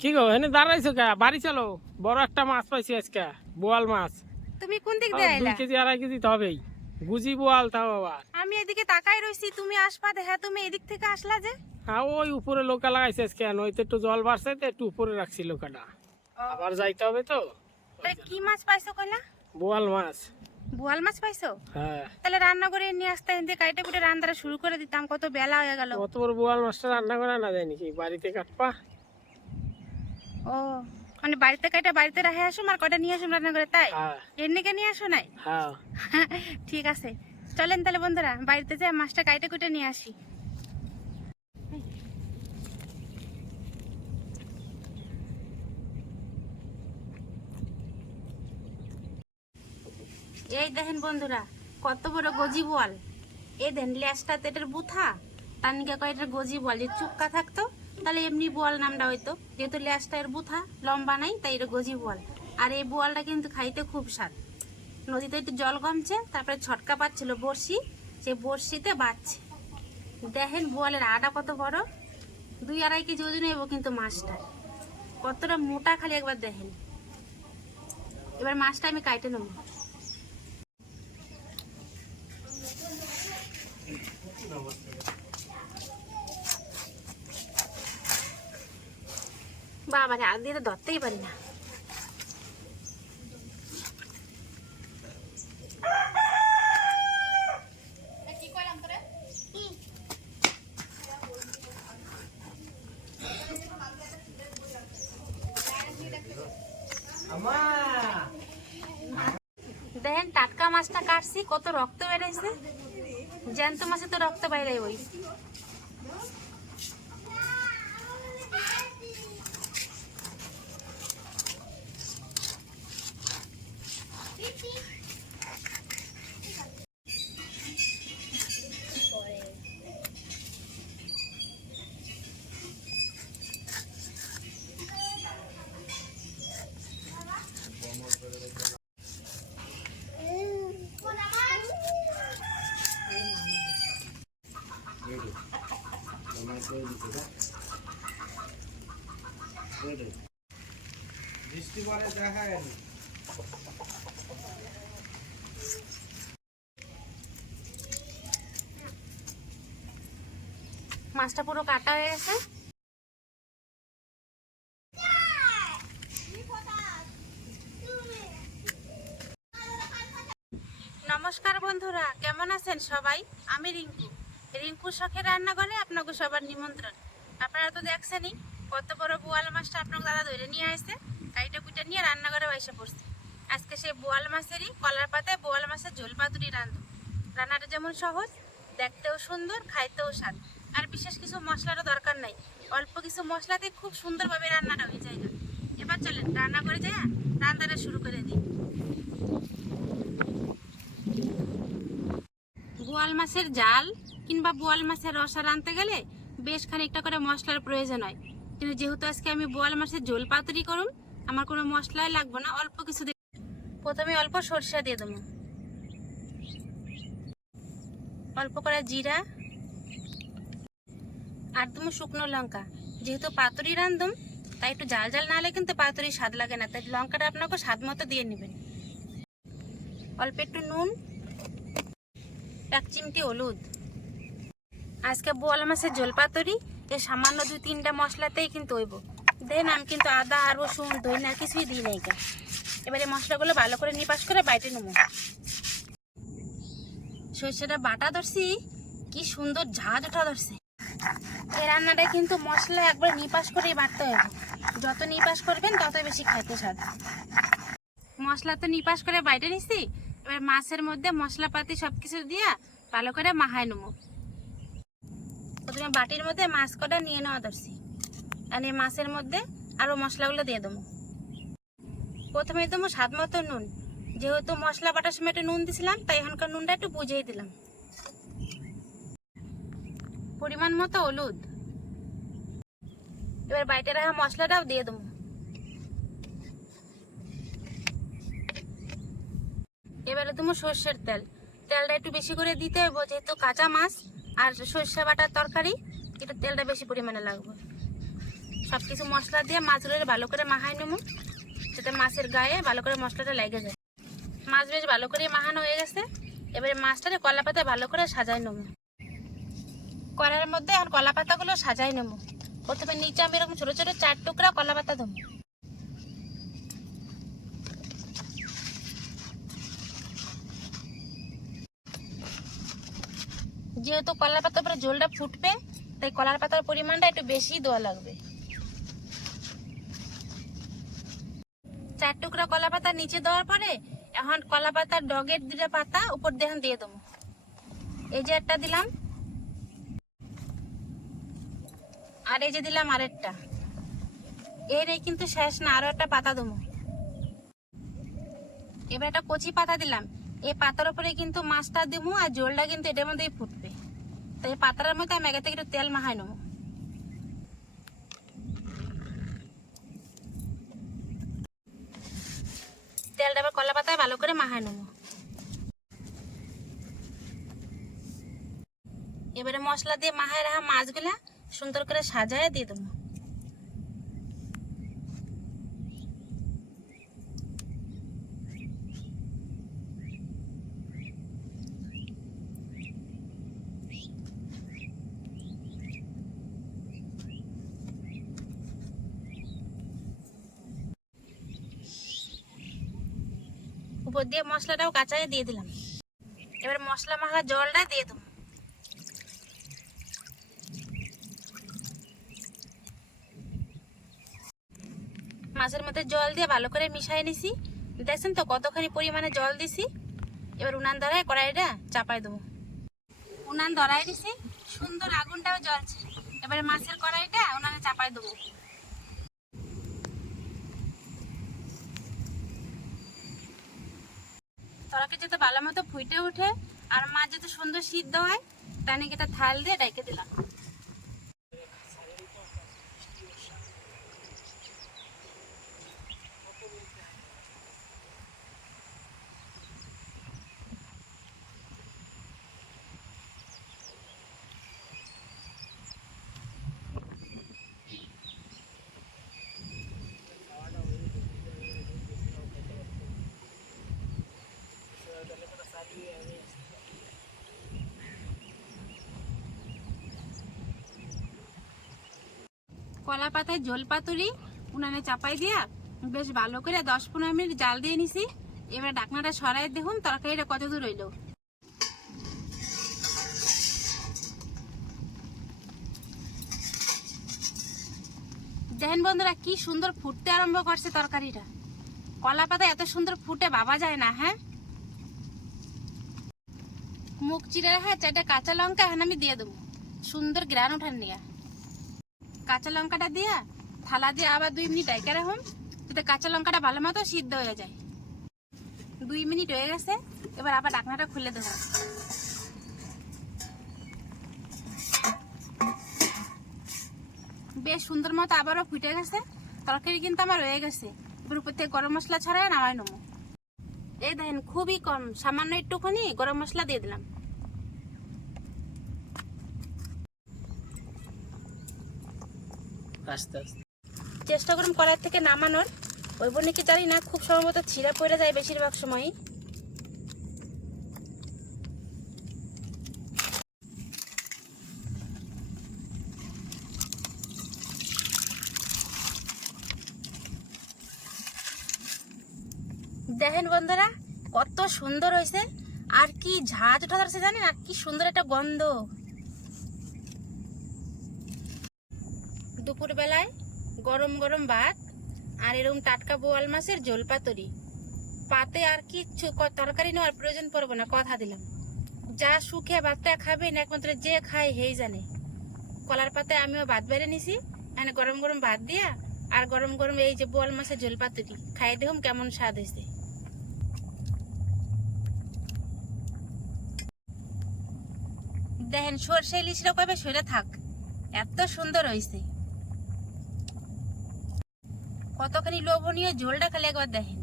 কি গো এনে দাঁড়াইছো কে? বাড়ি চলো। বড় একটা মাছ পাইছি আজকে বোয়াল মাছ। তুমি কোন দিক দিয়ে আইলা? কেজি আড়াই কেজি তো হবেই। গুজি বোয়াল তাও আবার। আমি এদিকে তাকাই রইছি তুমি আসবা দেখা তুমি এদিক থেকে আসলা যে। হ্যাঁ ওই উপরে লোকা লাগাইছে আজকে নইতে একটু জল বাড়ছে তো একটু উপরে রাখছি লোকাটা। আবার যাইতে হবে তো? কি মাছ পাইছো কইলা? বোয়াল মাছ। বোয়াল মাছ পাইছো? হ্যাঁ। তাহলে রান্না করে নিয়ে আসতে এদিকে কাইটে কুটে রান্নাটা শুরু করে দিতাম কত বেলা হয়ে গেল। কত বড় বোয়াল মাছটা রান্না করা না যায় নাকি? বাড়িতে কাটপা ও মানে বাড়িতে কাইটা বাড়িতে রাখে আসুম আর কয়টা নিয়ে আসুম রান্না করে তাই? হ্যাঁ। এমনিকে নিয়ে আসো নাই? হ্যাঁ। ঠিক আছে। চলেন তাহলে বন্ধুরা বাড়িতে যে মাছটা কাইটে কুটে নিয়ে আসি। এই দেখেন বন্ধুরা কত বড় গজি বল এই দেখেন লেজটা তেটের বুথা তার নিকে কয়টার গজি বল যে চুক্কা থাকতো তাহলে এমনি বোয়াল নামটা হইতো। যেহেতু লেজটা এর বুথা, লম্বা নাই, তাই এটা গজি বল। আর এই বোয়ালটা কিন্তু খাইতে খুব স্বাদ। নদীতে একটু জল কমছে তারপরে ছটকা পাচ্ছিল বড়শি, সে বড়শিতে বাচ্ছে। দেখেন বোয়ালের আটা কত বড়। দুই আড়াই কেজি ওজন হইব কিন্তু মাছটা। কতটা মোটা খালি একবার দেখেন। এবার মাছটা আমি কাইটে নেব। বাবারে আর দিয়ে তো ধরতেই পারি না। দেখেন টাটকা মাছটা কাটছি কত রক্ত বেড়েছে জ্যান্ত মাছে তো রক্ত বাইরে ওই। মাছটা পুরো কাটা হয়ে গেছে। নমস্কার বন্ধুরা, কেমন আছেন সবাই? আমি রিঙ্কু। রিঙ্কু শখের রান্নাঘরে আপনাকে সবার নিমন্ত্রণ। আপনারা তো দেখছেনই। কত বড় বোয়াল মাছটা আপনার দাদা ধরে নিয়ে আসছে কাইটা কুইটা নিয়ে রান্নাঘরে বসে পড়ছে। আজকে সেই বোয়াল মাছেরই কলার পাতায় বোয়াল মাছের ঝোল পাতুরি রান্ধব। রান্নাটা যেমন সহজ, দেখতেও সুন্দর, খাইতেও স্বাদ। আর বিশেষ কিছু মশলারও দরকার নাই। অল্প কিছু মশলাতে খুব সুন্দরভাবে রান্নাটা হয়ে যায় না। এবার চলেন রান্না করে যায় রান্নাটা শুরু করে দিই। বোয়াল মাছের জাল কিংবা বোয়াল মাছের রসা রাঁধতে গেলে বেশ খানিকটা করে মশলার প্রয়োজন হয়। কিন্তু যেহেতু আজকে আমি বোয়াল মাছের ঝোল পাতুরি করুন আমার কোনো মশলাই লাগবে না, অল্প কিছু প্রথমে অল্প সরষে দিয়ে দেবো। অল্প করে জিরা আর তুমি শুকনো লঙ্কা। যেহেতু পাতুরি রান্ধুম তাই একটু জাল জাল না হলে কিন্তু পাতুরি স্বাদ লাগে না, তাই লঙ্কাটা আপনাকে স্বাদ মতো দিয়ে নেবেন। অল্প একটু নুন, এক চিমটি হলুদ। আজকে বোয়াল মাছের ঝোল পাতুরি, এ সামান্য দুই তিনটা মশলাতেই কিন্তু হইব। দেন আমি কিন্তু আদা আর রসুন না কিছুই দিই নাই কা এবারে মশলাগুলো ভালো করে নিপাস করে বাইটে নেব। সরষেটা বাটা ধরছি, কি সুন্দর ঝাঁজ ওঠা ধরছে। এই রান্নাটা কিন্তু মশলা একবার নিপাস করেই বাটতে হবে যত নিপাস করবেন তত বেশি খাইতে স্বাদ। মশলা তো নিপাস করে বাইটে নিছি, এবার মাছের মধ্যে মশলাপাতি সব কিছু দিয়া ভালো করে মাহায় নেব। প্রথমে বাটির মধ্যে মাছ কটা নিয়ে নেওয়া ধরছি। আর এই মাছের মধ্যে আরও মশলাগুলো দিয়ে দেবো। প্রথমে দেবো স্বাদ মতো নুন। যেহেতু মশলা বাটার সময় একটু নুন দিছিলাম, তাই এখনকার নুনটা একটু বুঝিয়ে দিলাম। পরিমাণ মতো হলুদ। এবার বাইটে রাখা মশলাটাও দিয়ে দেবো। এবারে তুমি সর্ষের তেল। তেলটা একটু বেশি করে দিতে হবে যেহেতু কাঁচা মাছ। আর সর্ষে বাটার তরকারি একটু তেলটা বেশি পরিমাণে লাগবে। সব কিছু মশলা দিয়ে মাছগুলো ভালো করে মাখাই নেব, যাতে মাছের গায়ে ভালো করে মশলাটা লেগে যায়। মাছ বেশ ভালো করে মাখানো হয়ে গেছে, এবারে মাছটারে কলা পাতা ভালো করে সাজাই নেব। কড়াইয়ের মধ্যে এখন কলা পাতাগুলো সাজাই নেব। প্রথমে নিচে আমি এরকম ছোটো ছোটো চার টুকরা কলা পাতা দেবো। যেহেতু কলার পাতার উপরে ঝোলটা ফুটবে, তাই কলার পাতার পরিমাণটা একটু বেশি দেওয়া লাগবে। চার টুকরা কলা পাতা নিচে দেওয়ার পরে এখন কলা পাতার ডগের দুটা পাতা উপর দিয়ে দিয়ে দেবো। এই যে একটা দিলাম। আর এই যে দিলাম আরেকটা। এর এই কিন্তু শেষ না, আরও একটা পাতা দেবো। এবার একটা কচি পাতা দিলাম। এই পাতার উপরে কিন্তু মাছটা দেবো আর জলটা কিন্তু এটার মধ্যেই ফুটবে। তাই পাতার মধ্যে আমি আগে একটু তেল মাখাই নেব। তেলটা আবার কলা পাতায় ভালো করে মাখাই নেব। এবারে মশলা দিয়ে মাখায় রাখা মাছগুলা সুন্দর করে সাজায় দিয়ে দেবো। উপর দিয়ে মশলাটাও কাঁচায় দিয়ে দিলাম। এবার মশলা মাখা জলটা দিয়ে দেবো। মাছের মধ্যে জল দিয়ে ভালো করে মিশাই নিছি। দেখছেন তো কতখানি পরিমাণে জল দিছি। এবার উনান ধরায় কড়াইটা চাপাই দেবো। উনান ধরাই দিছি সুন্দর আগুনটাও জ্বলছে। এবারে মাছের কড়াইটা উনানে চাপাই দেবো। তরকারি যাতে ভালো মতো ফুটে উঠে আর মা যাতে সুন্দর সিদ্ধ হয়, তা নাকি তার থাল দিয়ে ডেকে দিলাম। কলা পাতায় জল পাতুরি, উনানে চাপাই দিয়া বেশ ভালো করে দশ পনেরো মিনিট জাল দিয়ে নিছি। এবার ডাকনাটা সরাই দেখুন, তরকারিটা কত দূর রইল দেখেন বন্ধুরা, কি সুন্দর ফুটতে আরম্ভ করছে তরকারিটা। কলা পাতা এত সুন্দর ফুটে বাবা যায় না হ্যাঁ? মুখ চিড়ে রাখা চারটা কাঁচা লঙ্কা এখন আমি দিয়ে দেবো। সুন্দর গ্রান উঠান নিয়ে। কাঁচা লঙ্কাটা দিয়া, থালা দিয়ে আবার দুই মিনিট ডাইকা রাখুন, যাতে কাঁচা লঙ্কাটা ভালো মতো সিদ্ধ হয়ে যায়। দুই মিনিট হয়ে গেছে, এবার আবার ডাকনাটা খুলে দেবো। বেশ সুন্দর মতো আবারও ফুটে গেছে, তরকারি কিন্তু আমার হয়ে গেছে। এবার উপর থেকে গরম মশলা ছড়ায় নামাই নেব। এই দেখেন, খুবই কম, সামান্য একটুখানি গরম মশলা দিয়ে দিলাম। আস্তে আস্তে। চেষ্টা করুন কড়াই থেকে নামানোর। ওই বোনে কি জানি না, খুব সম্ভবত ছিঁড়া পড়ে যায় বেশিরভাগ সময়ই। দেখেন বন্ধুরা, কত সুন্দর হয়েছে। আর কি ঝাঁজ ওঠা ধরছে জানেন? আর কি সুন্দর একটা গন্ধ। বেলায় গরম গরম ভাত আর এরকম টাটকা বোয়াল মাছের ঝোল পাতরি। পাতে আর কিচ্ছু তরকারি নেওয়ার প্রয়োজন পড়ব না, কথা দিলাম। যা সুখে ভাতটা খাবেন, একমাত্র যে খায় হেই জানে। কলার পাতায় আমিও ভাত বেড়ে নিছি এখানে গরম গরম ভাত দিয়া আর গরম গরম এই যে বোয়াল মাছের ঝোল পাতুরি, খাই দেখুন কেমন স্বাদ হয়েছে দেখেন, সর্ষে ইলিশরা কবে সরে থাক, এত সুন্দর হয়েছে কতখানি লোভনীয়, ঝোলটা খালি একবার দেখেন।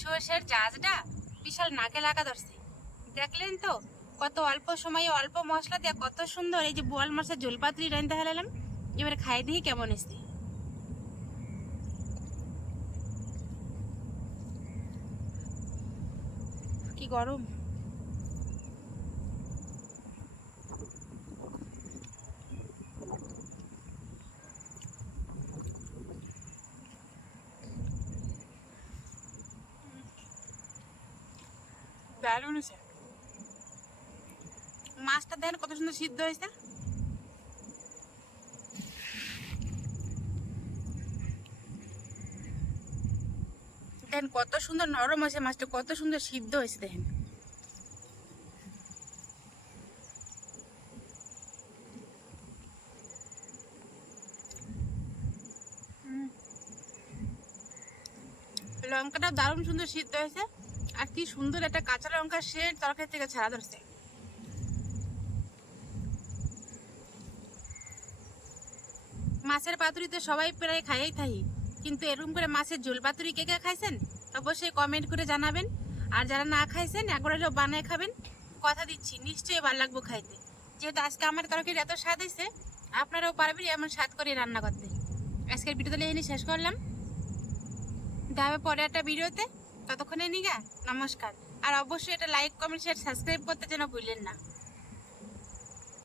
সর্ষের জাজটা বিশাল নাকে লাগা ধরছে। দেখলেন তো, কত অল্প সময়ে অল্প মশলা দিয়ে কত সুন্দর এই যে বোয়াল মাছের ঝোল পাতলি রান্না হেলালাম এবারে খাই দিয়ে কেমন এসছে কি গরম। দারুণ হয়েছে। মাছটা দেখেন কত সুন্দর সিদ্ধ হয়েছে। দেখেন কত সুন্দর নরম হয়েছে মাছটা, কত সুন্দর সিদ্ধ হয়েছে দেখেন। লঙ্কাটা দারুণ সুন্দর সিদ্ধ হয়েছে। আর কি সুন্দর একটা কাঁচা লঙ্কার শেড তরকারি থেকে ছাড়া ধরছে। মাছের পাতুরি তো সবাই প্রায় খাইয়েই থাকি, কিন্তু এরকম করে মাছের ঝোল পাতুরি কে কে খাইছেন? অবশ্যই কমেন্ট করে জানাবেন। আর যারা না খাইছেন, একবার হলেও বানায় খাবেন। কথা দিচ্ছি, নিশ্চয়ই ভালো লাগবো খাইতে। যেহেতু আজকে আমার তরকারি এত স্বাদ হয়েছে আপনারাও পারবেন এমন স্বাদ করে রান্না করতে। আজকের তাহলে এনে শেষ করলাম। দেখা পরে একটা ভিডিওতে। ততক্ষণে নিগা নমস্কার। আর অবশ্যই এটা লাইক কমেন্ট শেয়ার সাবস্ক্রাইব করতে যেন ভুলেন না।